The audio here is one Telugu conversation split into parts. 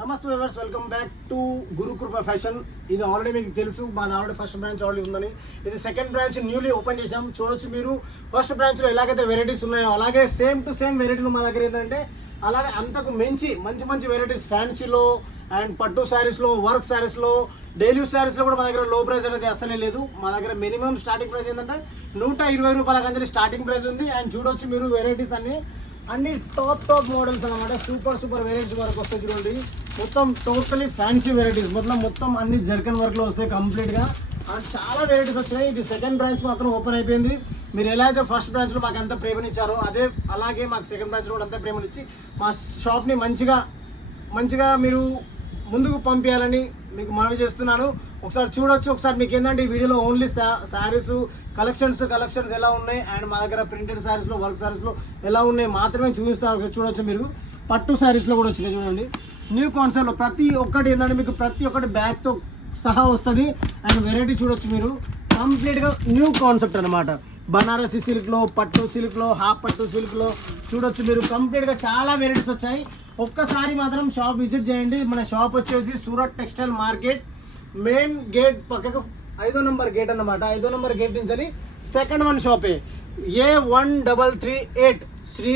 నమస్తే viewers, welcome back to Gurukrupa fashion. ఇది ఆల్రెడీ మీకు తెలుసు, మాది ఆల్రెడీ ఫస్ట్ బ్రాంచ్ ఆల్రెడీ ఉందని. ఇది సెకండ్ బ్రాంచ్ న్యూలీ ఓపెన్ చేసాం. చూడొచ్చు మీరు, ఫస్ట్ బ్రాంచ్లో ఎలాగైతే వెరైటీస్ ఉన్నాయో అలాగే సేమ్ టు సేమ్ వెరైటీలు మా దగ్గర ఏంటంటే అలాగే అంతకు మంచి మంచి వెరైటీస్ ఫ్యాన్సీలో అండ్ పట్టు శారీస్లో, వర్క్ శారీస్లో, డైలీ శారీస్లో కూడా మా దగ్గర లో ప్రైస్ అనేది అసలే లేదు. మా దగ్గర మినిమం స్టార్టింగ్ ప్రైస్ ఏంటంటే 120 రూపాయల కంటే స్టార్టింగ్ ప్రైస్ ఉంది. అండ్ చూడొచ్చు మీరు వెరైటీస్ అన్ని టాప్ మోడల్స్ అనమాట. సూపర్ వెరైటీస్ వరకు వస్తాయి. చూడండి, మొత్తం టోటలీ ఫ్యాన్సీ వెరైటీస్, మొత్తం అన్ని జర్కన్ వర్క్లో వస్తాయి కంప్లీట్గా. అండ్ చాలా వెరైటీస్ వచ్చినాయి. ఇది సెకండ్ బ్రాంచ్ మాత్రం ఓపెన్ అయిపోయింది. మీరు ఎలా అయితే ఫస్ట్ బ్రాంచ్లో మాకు ఎంత ప్రేమనిచ్చారో అలాగే మాకు సెకండ్ బ్రాంచ్లో కూడా అంతే ప్రేమనిచ్చి మా షాప్ని మంచిగా మీరు ముందుకు పంపించాలని మీకు మనవి చేస్తున్నాను. ఒకసారి చూడొచ్చు. ఒకసారి మీకు ఏంటంటే ఈ వీడియోలో ఓన్లీ శారీస్ కలెక్షన్స్ ఎలా ఉన్నాయి అండ్ మా దగ్గర ప్రింటెడ్ శారీస్లో, వర్క్ శారీస్లో ఎలా ఉన్నాయి మాత్రమే చూపిస్తాను. చూడొచ్చు మీరు, పట్టు శారీస్లో కూడా వచ్చినాయి. చూడండి, న్యూ కాన్సెప్ట్లో ప్రతి ఒక్కటి ఏంటంటే మీకు ప్రతి ఒక్కటి బ్యాగ్తో సహా వస్తుంది. అండ్ వెరైటీ చూడొచ్చు మీరు, కంప్లీట్గా న్యూ కాన్సెప్ట్ అనమాట. బనారసి సిల్క్లో, పట్టు సిల్క్లో, హాఫ్ పట్టు సిల్క్లో చూడొచ్చు మీరు, కంప్లీట్గా చాలా వెరైటీస్ వచ్చాయి. ఒక్కసారి మాత్రం షాప్ విజిట్ చేయండి. మన షాప్ వచ్చేసి Surat textile market main gate పక్కకు 5వ నెంబర్ గేట్ అన్నమాట. 5వ నెంబర్ గేట్ నుంచి second one షాపే A1338 Shri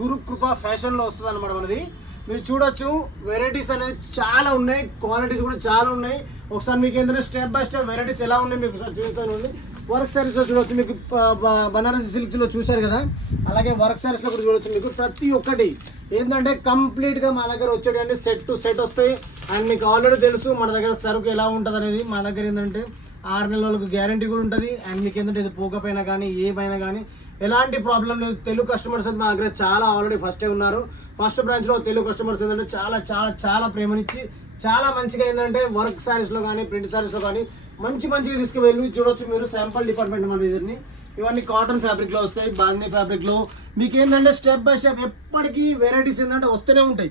gurukrupa ఫ్యాషన్లో వస్తుంది అనమాట మనది. మీరు చూడొచ్చు, వెరైటీస్ అనేది చాలా ఉన్నాయి, క్వాలిటీస్ కూడా చాలా ఉన్నాయి. ఒకసారి మీకు ఏంటంటే స్టెప్ బై స్టెప్ వెరైటీస్ ఎలా ఉన్నాయి మీకు ఒకసారి చూపిస్తాను. వర్క్ శారీస్లో చూడవచ్చు, మీకు బనారసి సిల్క్లో చూశారు కదా, అలాగే వర్క్ శారీస్లో కూడా చూడవచ్చు. మీకు ప్రతి ఒక్కటి ఏంటంటే కంప్లీట్గా మా దగ్గర వచ్చేటంటే సెట్ టు సెట్ వస్తాయి. అండ్ మీకు ఆల్రెడీ తెలుసు మన దగ్గర సరుకు ఎలా ఉంటుంది అనేది. మా దగ్గర ఏంటంటే 6 నెలల వరకు గ్యారంటీ కూడా ఉంటుంది. అండ్ మీకు ఏంటంటే ఇది పోకపోయినా కానీ ఏమైనా కానీ ఎలాంటి ప్రాబ్లం లేదు. తెలుగు కస్టమర్స్ మా దగ్గర చాలా ఆల్రెడీ ఫస్టే ఉన్నారు. ఫస్ట్ బ్రాంచ్లో తెలుగు కస్టమర్స్ ఏంటంటే చాలా ప్రేమనిచ్చి చాలా మంచిగా ఏంటంటే వర్క్ శారీస్లో కానీ ప్రింట్ శారీస్లో కానీ మంచిగా తీసుకువెళ్ళి చూడొచ్చు మీరు. శాంపుల్ డిపార్ట్మెంట్ మన ఇద్దరిని ఇవన్నీ కాటన్ ఫ్యాబ్రిక్లో వస్తాయి, బాందీ ఫ్యాబ్రిక్లో. మీకు ఏంటంటే స్టెప్ బై స్టెప్ ఎప్పటికీ వెరైటీస్ ఏంటంటే వస్తూనే ఉంటాయి.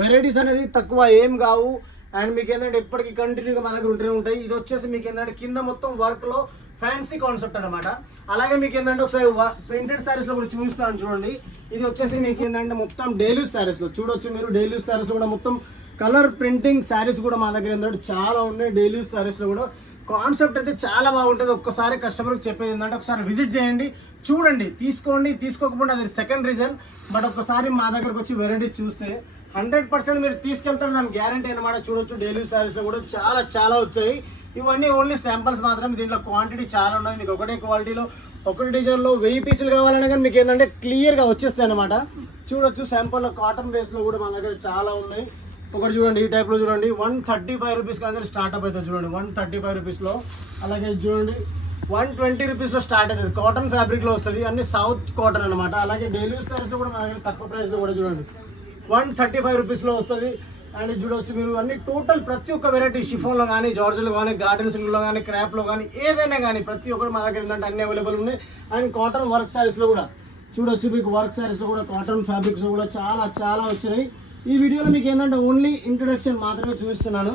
వెరైటీస్ అనేది తక్కువ ఏం కావు. అండ్ మీకు ఏంటంటే ఎప్పటికీ కంటిన్యూగా మన దగ్గర ఉంటూనే ఉంటాయి. ఇది వచ్చేసి మీకు ఏంటంటే కింద మొత్తం వర్క్లో ఫ్యాన్సీ కాన్సెప్ట్ అనమాట. అలాగే మీకు ఏంటంటే ఒకసారి ప్రింటెడ్ శారీస్లో కూడా చూపిస్తాను చూడండి. ఇది వచ్చేసి మీకు ఏంటంటే మొత్తం డైలీ శారీస్లో చూడొచ్చు మీరు. డైలీ శారీస్లో కూడా మొత్తం కలర్ ప్రింటింగ్ శారీస్ కూడా మా దగ్గర ఏంటంటే చాలా ఉన్నాయి. డైలీ శారీస్లో కూడా కాన్సెప్ట్ అయితే చాలా బాగుంటుంది. ఒక్కసారి కస్టమర్కి చెప్పేది ఏంటంటే ఒకసారి విజిట్ చేయండి, చూడండి, తీసుకోకపోతే అది సెకండ్ రీజన్. బట్ ఒక్కసారి మా దగ్గరకు వచ్చి వెరైటీ చూస్తే 100% మీరు తీసుకెళ్తారు, దాని గ్యారంటీ అనమాట. చూడొచ్చు, డైలీ శారీస్లో కూడా చాలా వచ్చాయి. ఇవన్నీ ఓన్లీ శాంపుల్స్ మాత్రం. దీంట్లో క్వాంటిటీ చాలా ఉన్నాయి. మీకు ఒకటే క్వాలిటీలో ఒకటి డిజైన్లో 1000 పీసులు కావాలన్నా కానీ మీకు ఏంటంటే క్లియర్గా వచ్చేస్తాయి అనమాట. చూడొచ్చు, శాంపుల్లో కాటన్ బేస్లో కూడా మన దగ్గర చాలా ఉన్నాయి. ఒకటి చూడండి, ఈ టైప్లో చూడండి, 135 రూపీస్ కానీ స్టార్ట్అప్ అవుతుంది. చూడండి, 135 రూపీస్లో. అలాగే చూడండి, 120 రూపీస్లో స్టార్ట్ అవుతుంది. కాటన్ ఫ్యాబ్రిక్లో వస్తుంది, అన్ని సౌత్ కాటన్ అనమాట. అలాగే డైలీ శారీస్లో కూడా మన దగ్గర తక్కువ ప్రైస్లో కూడా చూడండి 135 రూపీస్లో వస్తుంది. అండ్ చూడవచ్చు మీరు, అన్ని టోటల్ ప్రతి ఒక్క వెరైటీ షిఫోన్లో కానీ, జార్జెలో కానీ, గార్డెన్ సిల్క్లో కానీ, క్రాప్లో కానీ, ఏదైనా కానీ ప్రతి ఒక్కటి మా దగ్గర ఏంటంటే అన్ని అవైలబుల్ ఉన్నాయి. అండ్ కాటన్ వర్క్ శారీస్లో కూడా చూడొచ్చు, మీకు వర్క్ శారీస్లో కూడా కాటన్ ఫ్యాబ్రిక్స్లో కూడా చాలా వచ్చినాయి. ఈ వీడియోలో మీకు ఏంటంటే ఓన్లీ ఇంట్రొడక్షన్ మాత్రమే చూపిస్తున్నాను.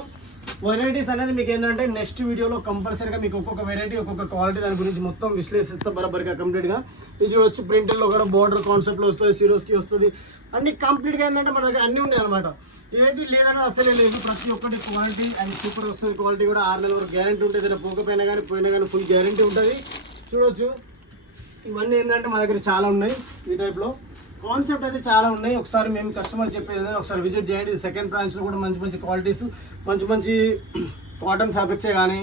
వెరైటీస్ అనేది మీకు ఏంటంటే నెక్స్ట్ వీడియోలో కంపల్సరీగా మీకు ఒక్కొక్క వెరైటీ, ఒక్కొక్క క్వాలిటీ దాని గురించి మొత్తం విశ్లేషిస్తే బరాబరిగా కంప్లీట్గా. ఇది చూడొచ్చు, ప్రింటర్లో కూడా బోర్డర్ కాన్సెప్ట్లో వస్తుంది, సిరోస్కి వస్తుంది. అన్ని కంప్లీట్గా ఏంటంటే మన దగ్గర అన్నీ ఉన్నాయి అనమాట. ఏది లేదని అసలే లేదు. ప్రతి ఒక్కటి క్వాలిటీ అండ్ సూపర్ వస్తుంది. క్వాలిటీ కూడా 6 నెలల వరకు గ్యారంటీ ఉంటుంది. ఏదైనా పోకపోయినా కానీ ఫుల్ గ్యారంటీ ఉంటుంది. చూడొచ్చు, ఇవన్నీ ఏంటంటే మా దగ్గర చాలా ఉన్నాయి. ఈ టైప్లో కాన్సెప్ట్ అయితే చాలా ఉన్నాయి. ఒకసారి మేము కస్టమర్ చెప్పేది ఒకసారి విజిట్ చేయండి. సెకండ్ బ్రాంచ్లో కూడా మంచి క్వాలిటీస్, మంచి కాటన్ ఫ్యాబ్రిక్సే కానీ,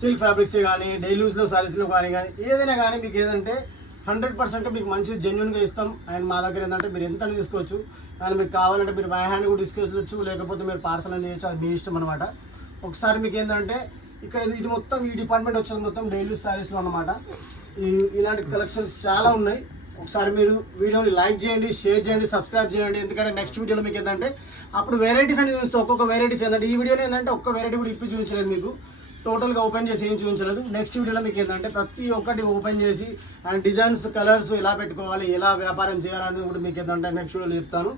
సిల్క్ ఫ్యాబ్రిక్సే కానీ, డైలూస్లో శారీస్లో కానీ ఏదైనా కానీ మీకు ఏదంటే 100% మీకు మంచి జెన్యున్గా ఇస్తాం. అండ్ మా దగ్గర ఏంటంటే మీరు ఎంత తీసుకోవచ్చు. అండ్ మీకు కావాలంటే మీరు బై హ్యాండ్ కూడా తీసుకోవచ్చు, లేకపోతే మీరు పార్సల్ అని చేయొచ్చు, అది మీ ఇష్టం అనమాట. ఒకసారి మీకు ఏంటంటే ఇక్కడ ఇది మొత్తం ఈ డిపార్ట్మెంట్ వచ్చేది మొత్తం డైలీ శారీస్లో అనమాట. ఇలాంటి కలెక్షన్స్ చాలా ఉన్నాయి. ఒకసారి మీరు వీడియోని లైక్ చేయండి, షేర్ చేయండి, సబ్స్క్రైబ్ చేయండి. ఎందుకంటే నెక్స్ట్ వీడియోలో మీకు ఏంటంటే అప్పుడు వెరైటీస్ అని చూస్తే ఒక్కొక్క వెరైటీస్ ఏంటంటే ఈ వీడియోలో ఏంటంటే ఒక్క వెరైటీ కూడా ఇప్పి చూపించలేదు, మీకు టోటల్గా ఓపెన్ చేసి ఏం చూపించలేదు. నెక్స్ట్ వీడియోలో మీకు ఏంటంటే ప్రతి ఒక్కటి ఓపెన్ చేసి అండ్ డిజైన్స్, కలర్స్ ఎలా పెట్టుకోవాలి, ఎలా వ్యాపారం చేయాలనేది కూడా మీకు ఏంటంటే నెక్స్ట్ వీడియోలో చెప్తాను.